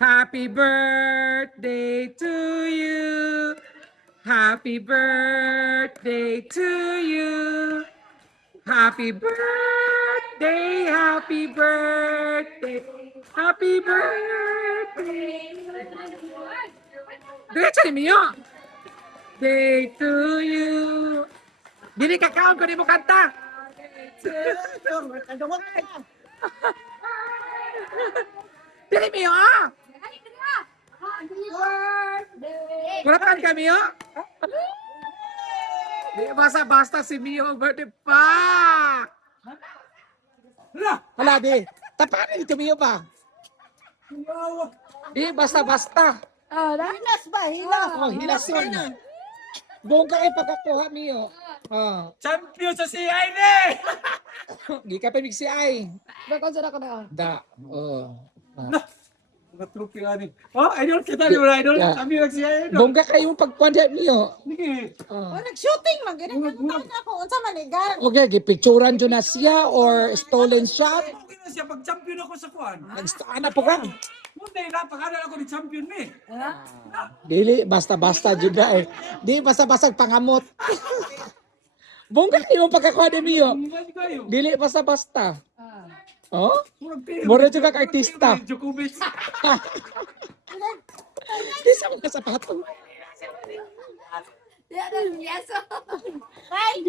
Happy birthday to you. Happy birthday to you. Happy birthday, happy birthday, happy birthday. Diretso ni Mio. Day to you. Dili ka kaon ko di mo kanta. Dili Mio. Kurapan ka Mio. Di basta-basta si Mio birthday pa. Hala di. Tapanin ito Mio pa. Di basta-basta. Hilas ba? Hilas. Oh, hilas yun. Buong ka kayo pagkakuha Mio. Oh. Champion sa CI ni! Di ka pa si ay. Nakonsider ko na. Da. Oh. Matrupi nga ni. Oh, idol kita ni mga idol. Yeah. Kami lang CI idol. Buong ka kayo pagkwandat Mio. Sige. Oh. Nag-shooting man. Ganun ako. Unsa man igan. Okay, gipicturan dyan na siya or stolen shot. Okay na siya pag champion ako sa kuan. Anak po ka. Munday na pag-adal ako ni champion ni. Dili, basta-basta dyan na eh. Di, basta-basta pangamot. Bongga kayo pagkakuha ni Mio. Hindi kayo. Dili, basta-basta. Oh? Murag pili. Mura juga ka artista. Djokovic. Di sa mga sapato. Yes. Bye.